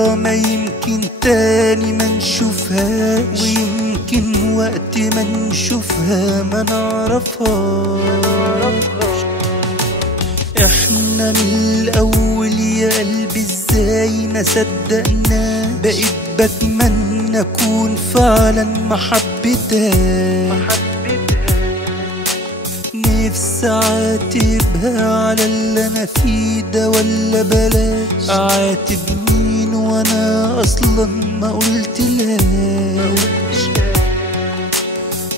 ظروفها ما يمكن تاني ما نشوفها، ويمكن وقت ما نشوفها ما نعرفها. احنا من الاول يا قلبي ازاي ما صدقنا، بقيت بتمنى اكون فعلا محبتها. نفسي اعاتبها على اللي انا فيه ده، ولا بلاش اعاتب مين وانا اصلا ما قلتلهاش.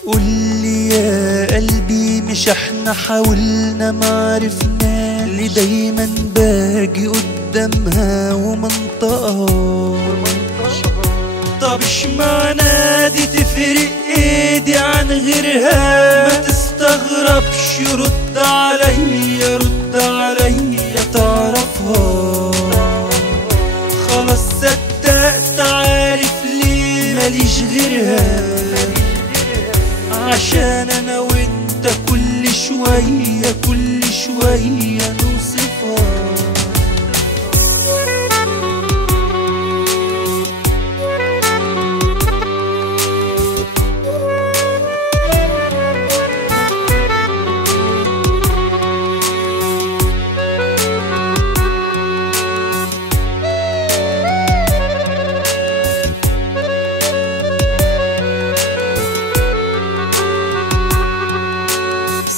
قولي يا قلبي مش احنا حاولنا معرفنا، ليه دايما باجي قدامها ومنطقهاش؟ طب اشمعنى دي تفرق ايدي عن غيرها؟ ما تستغربش رد عليا رد عليا تعرفها. خلاص صدقت عارف ليه ماليش غيرها، عشان انا وانت كل شوية كل شوية نوصفها.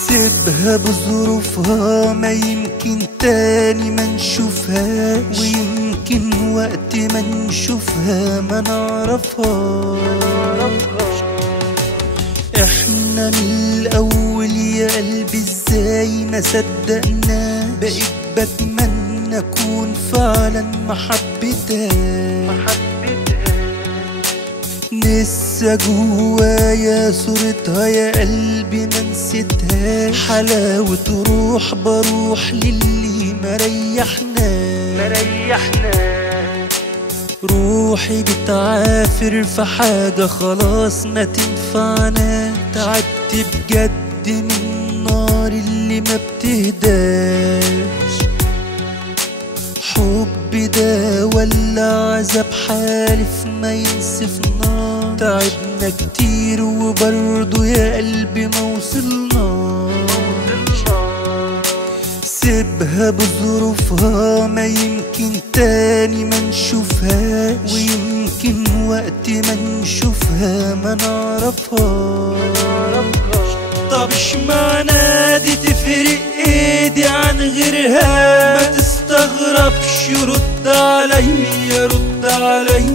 سيبها بظروفها ما يمكن تاني ما نشوفها، ويمكن وقت ما نشوفها ما نعرفها. احنا من الاول يا قلبي ازاي ما صدقنا، بقيت بتمنى اكون فعلا محبتها. لسه جوايا صورتها يا قلبي ما نسيتهاش، حلاوة روح بروح للي مريحنا. روحي بتعافر في حاجة خلاص ما تنفعنا، تعبت بجد من النار اللي ما بتهداش. حب ده ولا عذاب حالف ما ينسفنا، تعبنا كتير وبرضه يا قلبي ما وصلناش. سيبها بظروفها ما يمكن تاني ما نشوفها، ويمكن وقت ما نشوفها ما نعرفها. طب اشمعنى دي تفرق ايدي عن غيرها؟ ما تستغربش رد عليا رد عليا